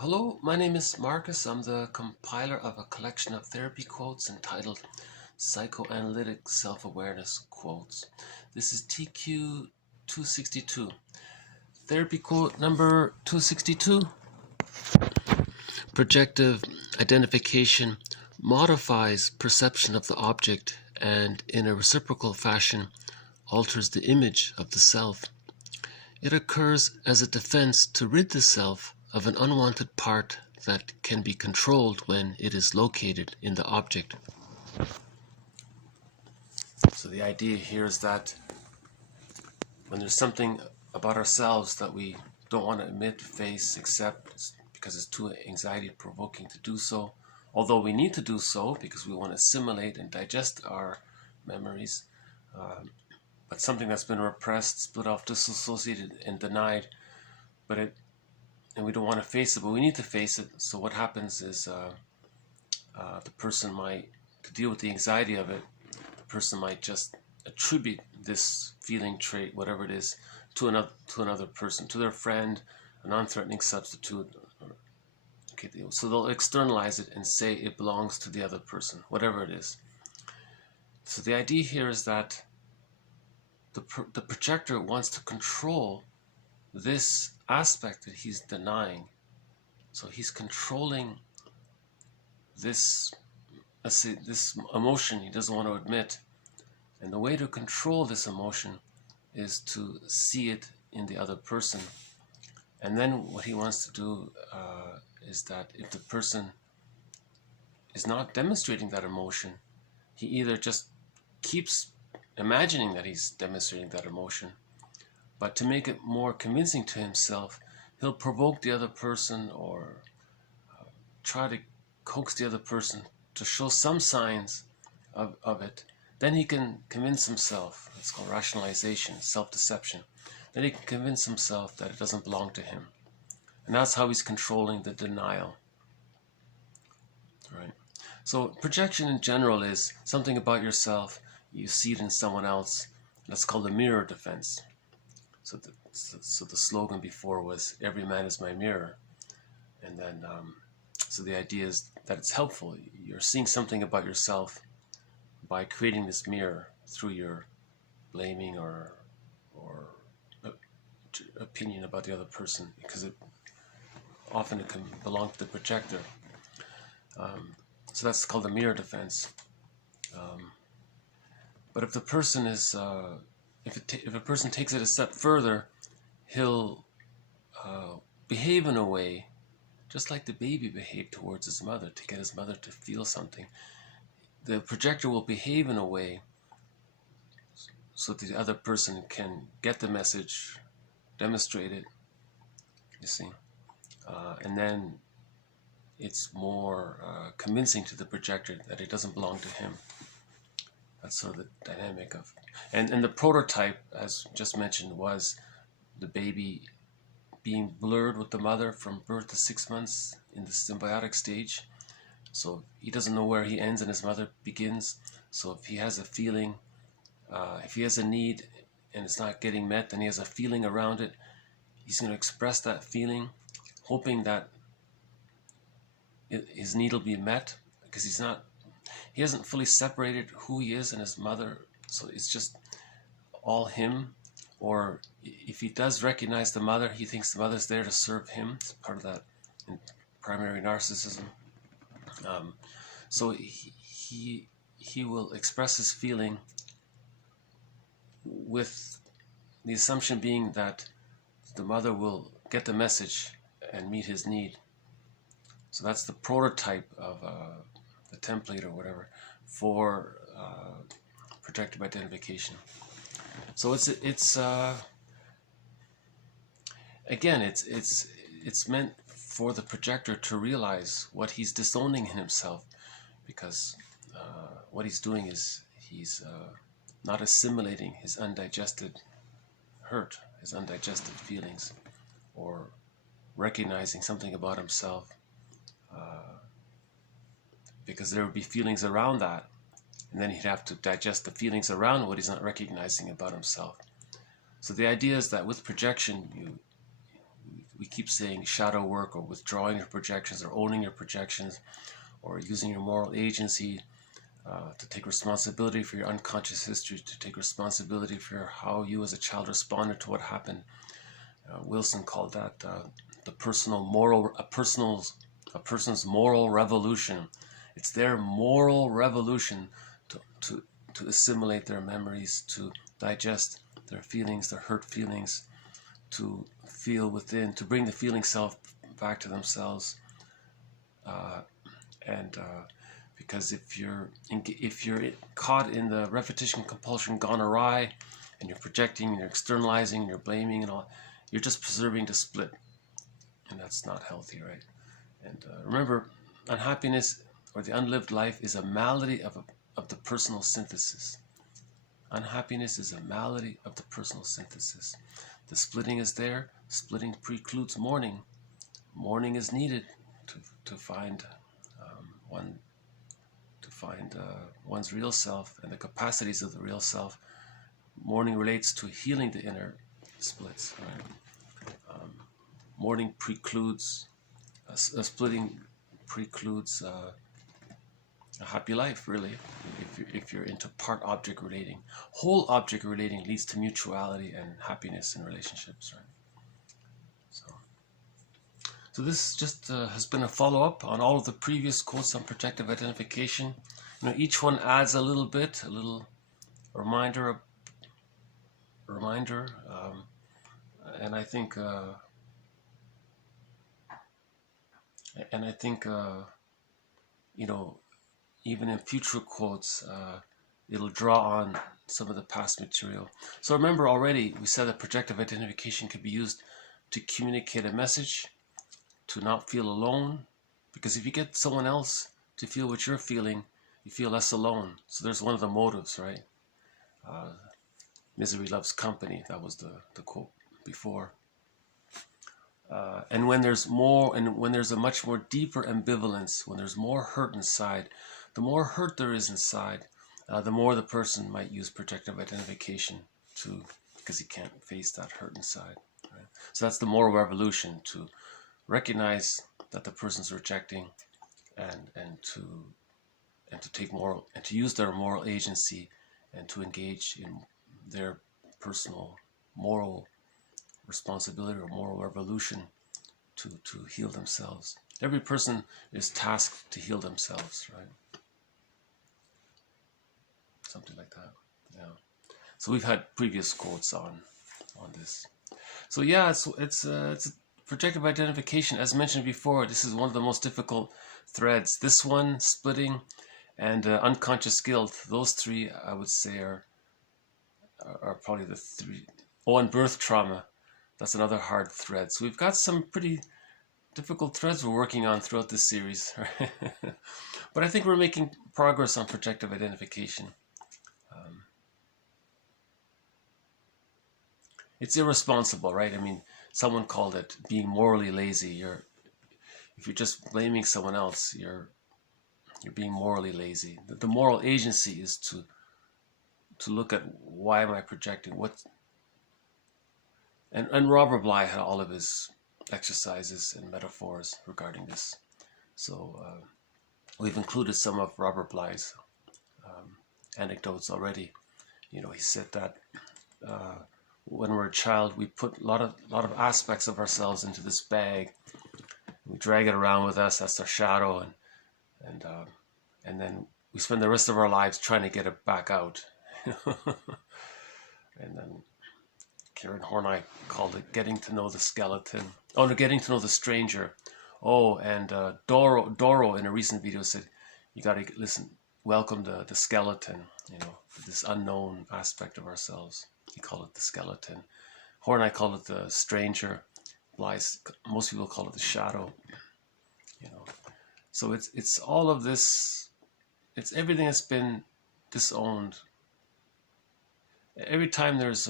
Hello, my name is Marcus. I'm the compiler of a collection of therapy quotes entitled Psychoanalytic Self-Awareness Quotes. This is TQ 262. Therapy quote number 262. Projective identification modifies perception of the object and, in a reciprocal fashion, alters the image of the self. It occurs as a defense to rid the self of an unwanted part that can be controlled when it is located in the object. So the idea here is that when there's something about ourselves that we don't want to admit, face, accept, because it's too anxiety-provoking to do so, although we need to do so because we want to assimilate and digest our memories, but something that's been repressed, split off, disassociated, and denied, and we don't want to face it, but we need to face it. So what happens is the person might, to deal with the anxiety of it, the person might just attribute this feeling trait, whatever it is, to another person, to their friend, a non-threatening substitute. Okay, so they'll externalize it and say it belongs to the other person, whatever it is. So the idea here is that the projector wants to control this aspect that he's denying. So he's controlling this, let's say, this emotion he doesn't want to admit. And the way to control this emotion is to see it in the other person. And then what he wants to do is that if the person is not demonstrating that emotion, he either just keeps imagining that he's demonstrating that emotion, but to make it more convincing to himself, he'll provoke the other person or try to coax the other person to show some signs of it. Then he can convince himself. It's called rationalization, self-deception. Then he can convince himself that it doesn't belong to him. And that's how he's controlling the denial. Right? So projection in general is something about yourself, you see it in someone else. That's called the mirror defense. So the slogan before was, every man is my mirror. And then, so the idea is that it's helpful. You're seeing something about yourself by creating this mirror through your blaming or opinion about the other person, because often it can belong to the projector. So that's called the mirror defense. But if the person is, if a person takes it a step further, he'll behave in a way just like the baby behaved towards his mother to get his mother to feel something. The projector will behave in a way so the other person can get the message, demonstrate it, you see. And then it's more convincing to the projector that it doesn't belong to him. That's sort of the dynamic of, and the prototype, as just mentioned, was the baby being blurred with the mother from birth to 6 months in the symbiotic stage. So he doesn't know where he ends and his mother begins. So if he has a feeling, if he has a need and it's not getting met, then he has a feeling around it. He's going to express that feeling, hoping that his need will be met, because he hasn't fully separated who he is and his mother. So it's just all him. Or if he does recognize the mother, he thinks the mother's there to serve him. It's part of that primary narcissism. So he will express his feeling with the assumption being that the mother will get the message and meet his need. So that's the prototype of the template or whatever for projective identification. So again, it's meant for the projector to realize what he's disowning in himself, because what he's doing is he's not assimilating his undigested hurt, his undigested feelings, or recognizing something about himself, because there would be feelings around that, and then he'd have to digest the feelings around what he's not recognizing about himself. So the idea is that with projection, we keep saying shadow work, or withdrawing your projections, or owning your projections, or using your moral agency to take responsibility for your unconscious history, to take responsibility for how you as a child responded to what happened. Wilson called that the a person's moral revolution. It's their moral revolution to assimilate their memories, to digest their feelings, their hurt feelings, to feel within, to bring the feeling self back to themselves. Because if you're caught in the repetition compulsion gone awry, and you're projecting, you're externalizing, you're blaming and all, you're just preserving the split, and that's not healthy, right? And remember, unhappiness or the unlived life is a malady of the personal synthesis. Unhappiness is a malady of the personal synthesis. The splitting is there. Splitting precludes mourning. Mourning is needed to find one's real self and the capacities of the real self. Mourning relates to healing the inner splits. Right? Mourning precludes splitting precludes a happy life, really, if you're into part object relating. Whole object relating leads to mutuality and happiness in relationships, right? So this just has been a follow-up on all of the previous quotes on projective identification. Each one adds a little bit, a little reminder, and I think even in future quotes, it'll draw on some of the past material. So remember, already we said that projective identification could be used to communicate a message, to not feel alone, because if you get someone else to feel what you're feeling, you feel less alone. So there's one of the motives, right? Misery loves company. That was the quote before. And when there's a much more deeper ambivalence, when there's more hurt inside, the more hurt there is inside, the more the person might use projective identification because he can't face that hurt inside. Right? So that's the moral revolution, to recognize that the person's rejecting, and to take moral, and to use their moral agency, and to engage in their personal moral responsibility or moral revolution to heal themselves. Every person is tasked to heal themselves, right? Something like that. Yeah. So we've had previous quotes on this. So yeah, it's projective identification. As mentioned before, this is one of the most difficult threads. This one, splitting, and unconscious guilt. Those three, I would say, are probably the three. Oh, and birth trauma. That's another hard thread. So we've got some pretty difficult threads we're working on throughout this series. But I think we're making progress on projective identification. It's irresponsible, right? I mean, someone called it being morally lazy. If you're just blaming someone else, you're being morally lazy. The moral agency is to look at, why am I projecting? And Robert Bly had all of his exercises and metaphors regarding this. So we've included some of Robert Bly's anecdotes already. He said that when we're a child, we put a lot of aspects of ourselves into this bag. We drag it around with us. That's our shadow, and then we spend the rest of our lives trying to get it back out. And then Karen Horney called it getting to know the skeleton. Oh no, getting to know the stranger. Oh, and Doro in a recent video said, you got to welcome the skeleton, this unknown aspect of ourselves. He called it the skeleton. Horney called it the stranger. Most people call it the shadow. So it's all of this. It's everything that's been disowned. Every time there's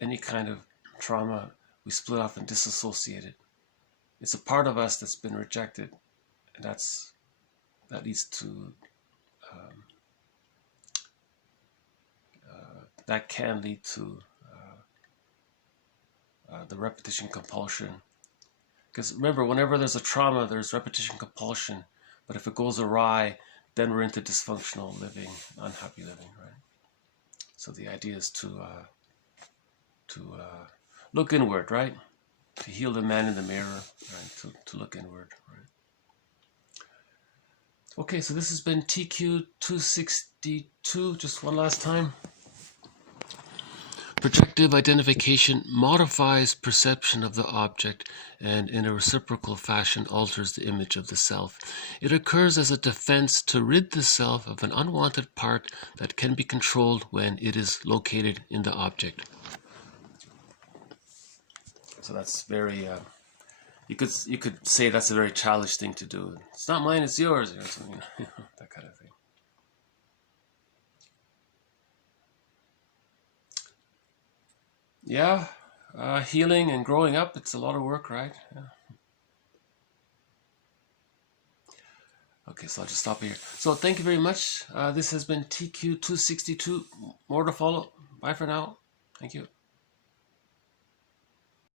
any kind of trauma, we split off and disassociate it. It's a part of us that's been rejected, and that leads to that can lead to the repetition compulsion, Because remember, whenever there's a trauma, there's repetition compulsion. But if it goes awry, then we're into dysfunctional living, unhappy living, right? So the idea is to look inward, right? To heal the man in the mirror, right? To look inward, right? Okay, so this has been TQ 262. Just one last time. Projective identification modifies perception of the object and in a reciprocal fashion alters the image of the self. It occurs as a defense to rid the self of an unwanted part that can be controlled when it is located in the object. So that's very, you could say that's a very childish thing to do. It's not mine, it's yours, or something, that kind of thing. Yeah, healing and growing up, it's a lot of work, right? Yeah. Okay, so I'll just stop here. So thank you very much. This has been TQ 262. More to follow. Bye for now. Thank you.